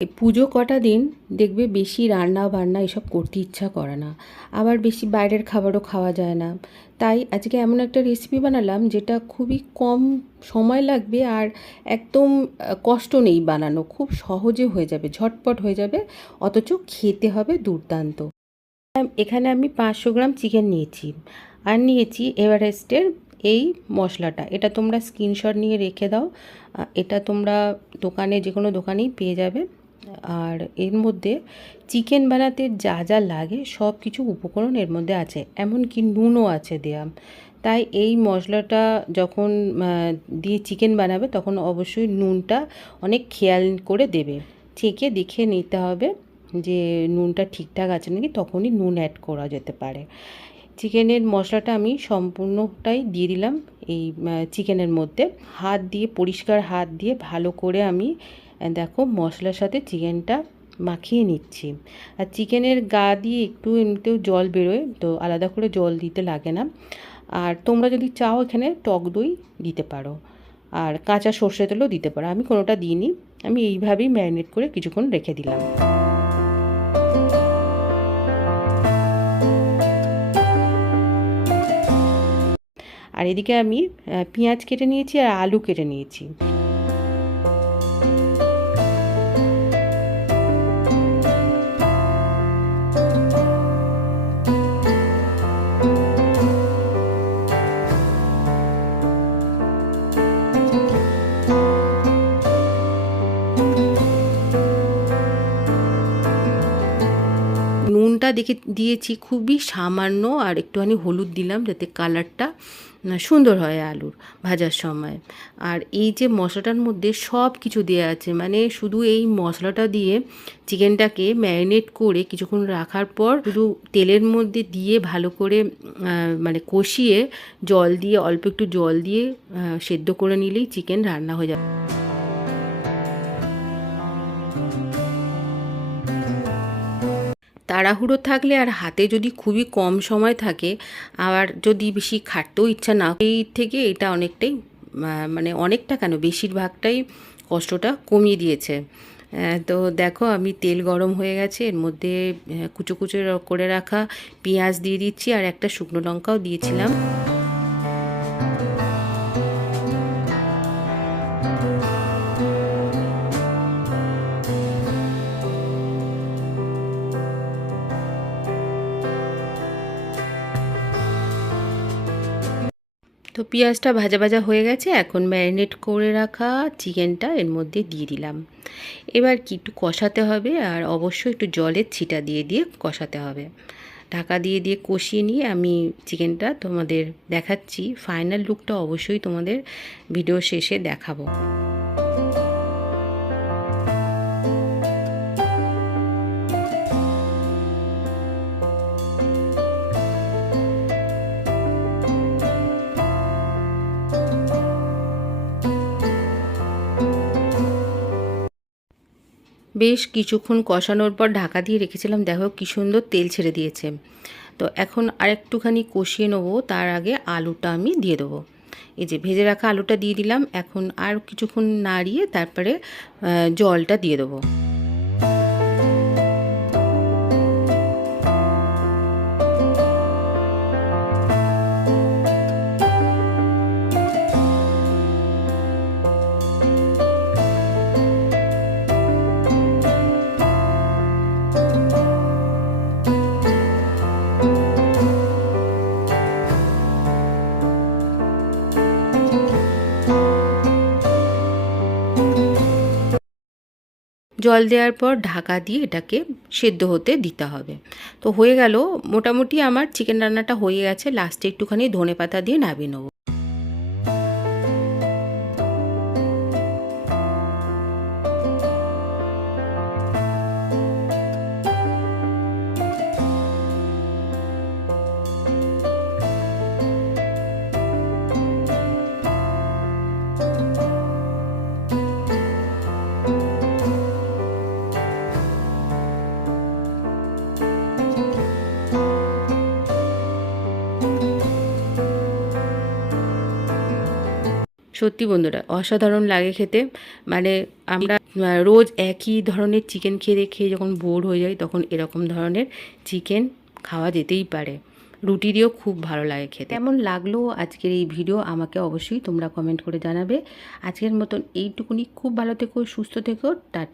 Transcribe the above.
এই পুজো কটা দিন দেখবে বেশি রান্না বান্না এসব করতে ইচ্ছা করে না, আবার বেশি বাইরের খাবারও খাওয়া যায় না। তাই আজকে এমন একটা রেসিপি বানালাম যেটা খুবই কম সময় লাগবে, আর একদম কষ্ট নেই বানানো, খুব সহজে হয়ে যাবে, ঝটপট হয়ে যাবে, অথচ খেতে হবে দুর্দান্ত। এখানে আমি 500 গ্রাম চিকেন নিয়েছি, আর নিয়েছি এভারেস্টের এই মশলাটা। এটা তোমরা স্ক্রিনশট নিয়ে রেখে দাও, এটা তোমরা দোকানে, যে কোনো দোকানেই পেয়ে যাবে। আর এর মধ্যে চিকেন বানাতে যা যা লাগে সব কিছু উপকরণ এর মধ্যে আছে, এমনকি নুনও আছে দেয়া। তাই এই মশলাটা যখন দিয়ে চিকেন বানাবে তখন অবশ্যই নুনটা অনেক খেয়াল করে দেবে, চেখে দেখে নিতে হবে যে নুনটা ঠিকঠাক আছে নাকি, তখনই নুন অ্যাড করা যেতে পারে। চিকেনের মশলাটা আমি সম্পূর্ণটাই দিয়ে দিলাম এই চিকেনের মধ্যে। হাত দিয়ে, পরিষ্কার হাত দিয়ে ভালো করে আমি দেখো মশলার সাথে চিকেনটা মাখিয়ে নিচ্ছি। আর চিকেনের গা দিয়ে একটু এমনিতেও জল বেরোয়, তো আলাদা করে জল দিতে লাগে না। আর তোমরা যদি চাও এখানে টক দই দিতে পারো, আর কাঁচা সর্ষে তেলও দিতে পারো। আমি কোনোটা দিইনি, আমি এইভাবেই ম্যারিনেট করে কিছুক্ষণ রেখে দিলাম। আর এদিকে আমি পেঁয়াজ কেটে নিয়েছি আর আলু কেটে নিয়েছি। নুনটা দেখে দিয়েছি খুবই সামান্য, আর একটুখানি হলুদ দিলাম যাতে কালারটা সুন্দর হয় আলুর ভাজার সময়। আর এই যে মশলাটার মধ্যে সব কিছু দেওয়া আছে, মানে শুধু এই মশলাটা দিয়ে চিকেনটাকে ম্যারিনেট করে কিছুক্ষণ রাখার পর শুধু তেলের মধ্যে দিয়ে ভালো করে মানে কষিয়ে জল দিয়ে, অল্প একটু জল দিয়ে সেদ্ধ করে নিলেই চিকেন রান্না হয়ে যাবে। তাড়াহুড়ো থাকলে আর হাতে যদি খুবই কম সময় থাকে, আবার যদি বেশি খাটতেও ইচ্ছা না, এই থেকে এটা অনেকটাই মানে অনেকটা কেন, বেশিরভাগটাই কষ্টটা কমিয়ে দিয়েছে। তো দেখো আমি তেল গরম হয়ে গেছে, এর মধ্যে কুচো কুচো করে রাখা পেঁয়াজ দিয়ে দিচ্ছি, আর একটা শুকনো লঙ্কাও দিয়েছিলাম। তো পেঁয়াজটা ভাজা ভাজা হয়ে গেছে, এখন ম্যারিনেট করে রাখা চিকেনটা এর মধ্যে দিয়ে দিলাম। এবার কি একটু কষাতে হবে, আর অবশ্যই একটু জলের ছিটা দিয়ে দিয়ে কষাতে হবে। ঢাকা দিয়ে দিয়ে কষিয়ে নিয়ে আমি চিকেনটা তোমাদের দেখাচ্ছি। ফাইনাল লুকটা অবশ্যই তোমাদের ভিডিও শেষে দেখাবো। বেশ কিছুক্ষণ কষানোর পর ঢাকা দিয়ে রেখেছিলাম, দেখো কি সুন্দর তেল ছেড়ে দিয়েছে। তো এখন আরেকটুখানি কষিয়ে নেবো, তার আগে আলুটা আমি দিয়ে দেবো। এই যে ভেজে রাখা আলুটা দিয়ে দিলাম, এখন আর কিছুক্ষণ নাড়িয়ে তারপরে জলটা দিয়ে দেবো। জল দেওয়ার পর ঢাকা দিয়ে এটাকে সেদ্ধ হতে দিতে হবে। তো হয়ে গেল, মোটামুটি আমার চিকেন রান্নাটা হয়ে গেছে। লাস্টে একটুখানি ধনেপাতা দিয়ে নামিয়ে নেবো। সত্যি বন্ধুরা অসাধারণ লাগে খেতে। মানে আমরা রোজ একই ধরনের চিকেন খেয়ে খেয়ে যখন বোর হয়ে যাই তখন এরকম ধরনের চিকেন খাওয়া যেতেই পারে। রুটি দিয়েও খুব ভালো লাগে খেতে। কেমন লাগলো আজকের এই ভিডিও আমাকে অবশ্যই তোমরা কমেন্ট করে জানাবে। আজকের মতন এইটুকুনি, খুব ভালো থেকো, সুস্থ থেকো, টাটা।